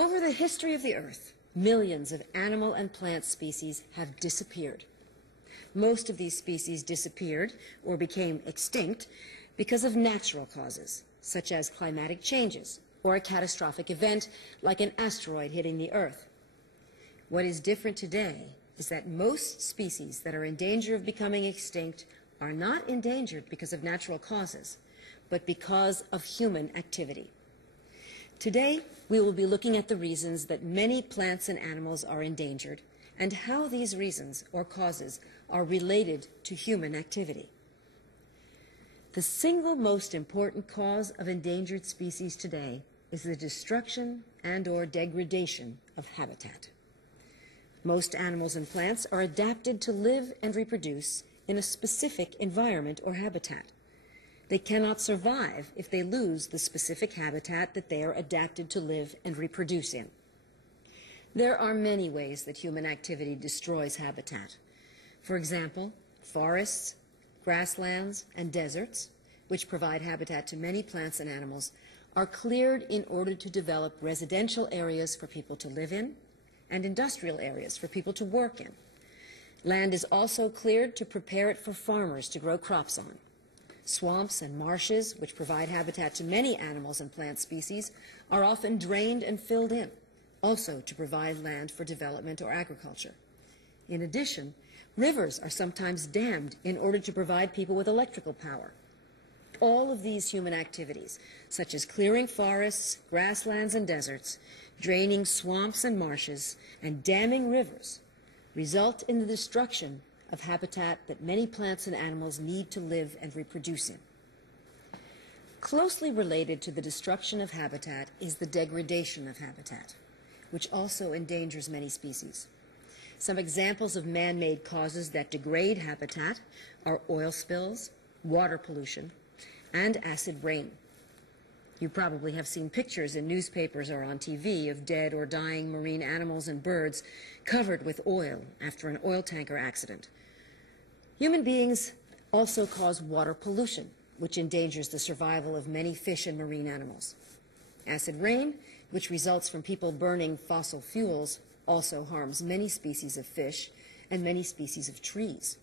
Over the history of the Earth, millions of animal and plant species have disappeared. Most of these species disappeared or became extinct because of natural causes, such as climatic changes or a catastrophic event like an asteroid hitting the Earth. What is different today is that most species that are in danger of becoming extinct are not endangered because of natural causes, but because of human activity. Today, we will be looking at the reasons that many plants and animals are endangered and how these reasons or causes are related to human activity. The single most important cause of endangered species today is the destruction and/or degradation of habitat. Most animals and plants are adapted to live and reproduce in a specific environment or habitat. They cannot survive if they lose the specific habitat that they are adapted to live and reproduce in. There are many ways that human activity destroys habitat. For example, forests, grasslands, and deserts, which provide habitat to many plants and animals, are cleared in order to develop residential areas for people to live in and industrial areas for people to work in. Land is also cleared to prepare it for farmers to grow crops on. Swamps and marshes, which provide habitat to many animals and plant species, are often drained and filled in, also to provide land for development or agriculture. In addition, rivers are sometimes dammed in order to provide people with electrical power. All of these human activities, such as clearing forests, grasslands, and deserts, draining swamps and marshes, and damming rivers, result in the destruction of habitat that many plants and animals need to live and reproduce in. Closely related to the destruction of habitat is the degradation of habitat, which also endangers many species. Some examples of man-made causes that degrade habitat are oil spills, water pollution, and acid rain. You probably have seen pictures in newspapers or on TV of dead or dying marine animals and birds covered with oil after an oil tanker accident. Human beings also cause water pollution, which endangers the survival of many fish and marine animals. Acid rain, which results from people burning fossil fuels, also harms many species of fish and many species of trees.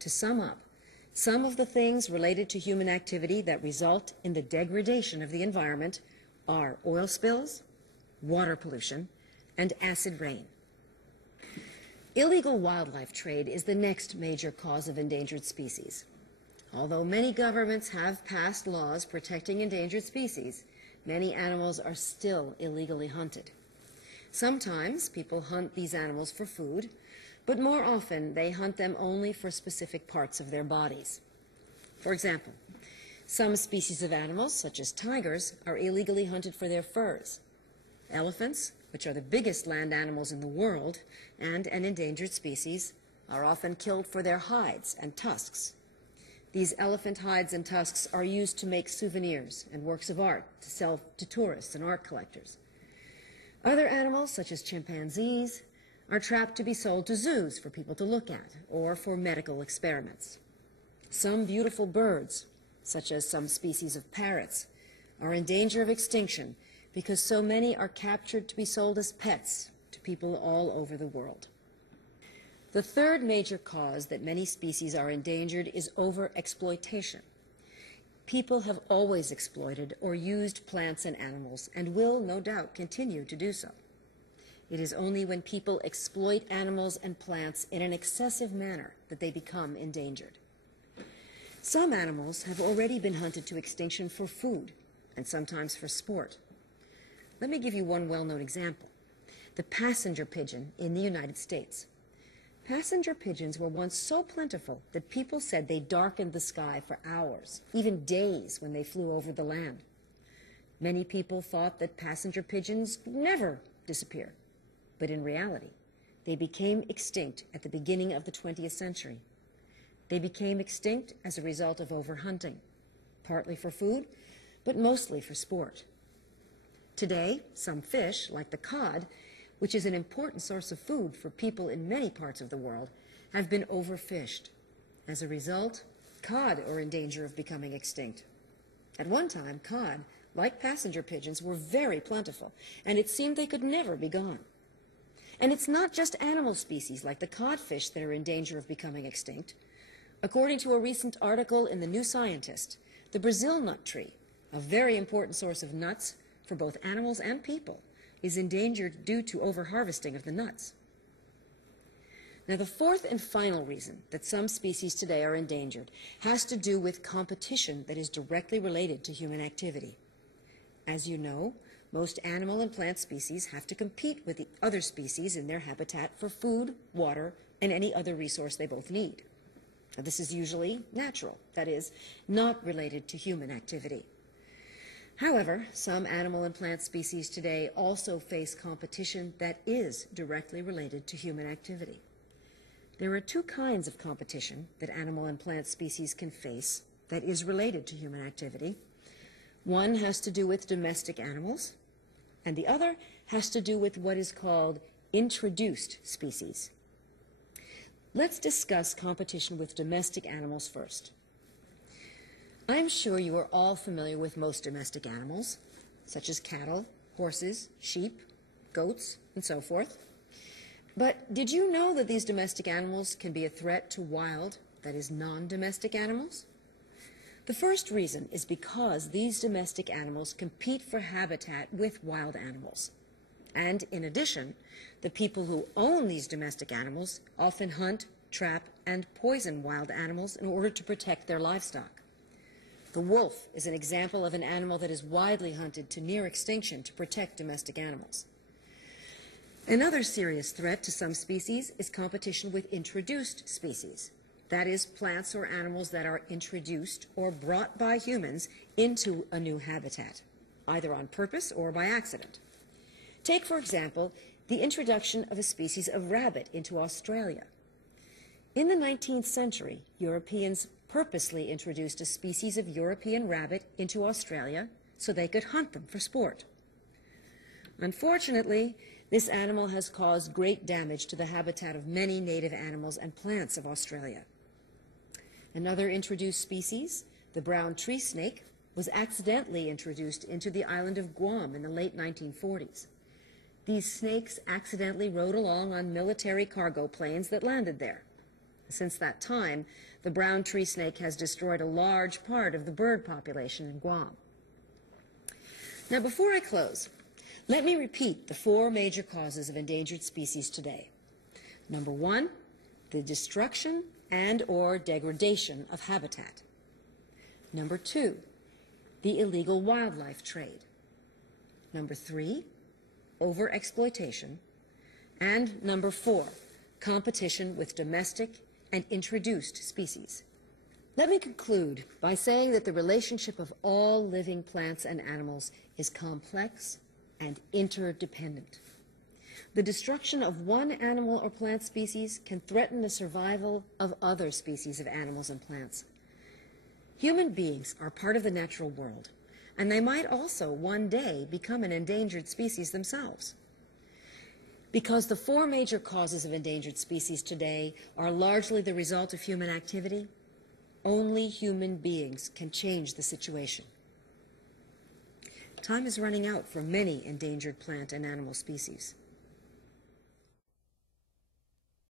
To sum up, some of the things related to human activity that result in the degradation of the environment are oil spills, water pollution, and acid rain. Illegal wildlife trade is the next major cause of endangered species. Although many governments have passed laws protecting endangered species, many animals are still illegally hunted. Sometimes people hunt these animals for food, but more often they hunt them only for specific parts of their bodies. For example, some species of animals, such as tigers, are illegally hunted for their furs. Elephants, which are the biggest land animals in the world and an endangered species, are often killed for their hides and tusks. These elephant hides and tusks are used to make souvenirs and works of art to sell to tourists and art collectors. Other animals, such as chimpanzees, are trapped to be sold to zoos for people to look at or for medical experiments. Some beautiful birds, such as some species of parrots, are in danger of extinction because so many are captured to be sold as pets to people all over the world. The third major cause that many species are endangered is overexploitation. People have always exploited or used plants and animals and will, no doubt, continue to do so. It is only when people exploit animals and plants in an excessive manner that they become endangered. Some animals have already been hunted to extinction for food and sometimes for sport. Let me give you one well-known example: the passenger pigeon in the United States. Passenger pigeons were once so plentiful that people said they darkened the sky for hours, even days, when they flew over the land. Many people thought that passenger pigeons never disappear, but in reality, they became extinct at the beginning of the 20th century. They became extinct as a result of overhunting, partly for food, but mostly for sport. Today, some fish, like the cod, which is an important source of food for people in many parts of the world, have been overfished. As a result, cod are in danger of becoming extinct. At one time, cod like passenger pigeons, were very plentiful, and it seemed they could never be gone. And it's not just animal species like the codfish that are in danger of becoming extinct. According to a recent article in The New Scientist, the Brazil nut tree, a very important source of nuts for both animals and people, is endangered due to overharvesting of the nuts. Now, the fourth and final reason that some species today are endangered has to do with competition that is directly related to human activity. As you know, most animal and plant species have to compete with the other species in their habitat for food, water, and any other resource they both need. Now, this is usually natural, that is, not related to human activity. However, some animal and plant species today also face competition that is directly related to human activity. There are two kinds of competition that animal and plant species can face that is related to human activity. One has to do with domestic animals, and the other has to do with what is called introduced species. Let's discuss competition with domestic animals first. I'm sure you are all familiar with most domestic animals, such as cattle, horses, sheep, goats, and so forth. But did you know that these domestic animals can be a threat to wild, that is, non-domestic animals? The first reason is because these domestic animals compete for habitat with wild animals. And in addition, the people who own these domestic animals often hunt, trap, and poison wild animals in order to protect their livestock. The wolf is an example of an animal that is widely hunted to near extinction to protect domestic animals. Another serious threat to some species is competition with introduced species. That is, plants or animals that are introduced or brought by humans into a new habitat, either on purpose or by accident. Take, for example, the introduction of a species of rabbit into Australia. In the 19th century, Europeans purposely introduced a species of European rabbit into Australia so they could hunt them for sport. Unfortunately, this animal has caused great damage to the habitat of many native animals and plants of Australia. Another introduced species, the brown tree snake, was accidentally introduced into the island of Guam in the late 1940s. These snakes accidentally rode along on military cargo planes that landed there. Since that time, the brown tree snake has destroyed a large part of the bird population in Guam. Now, before I close, let me repeat the four major causes of endangered species today. Number one, the destruction and/or degradation of habitat. Number two, the illegal wildlife trade. Number three, overexploitation. And number four, competition with domestic and introduced species. Let me conclude by saying that the relationship of all living plants and animals is complex and interdependent. The destruction of one animal or plant species can threaten the survival of other species of animals and plants. Human beings are part of the natural world, and they might also one day become an endangered species themselves. Because the four major causes of endangered species today are largely the result of human activity, only human beings can change the situation. Time is running out for many endangered plant and animal species.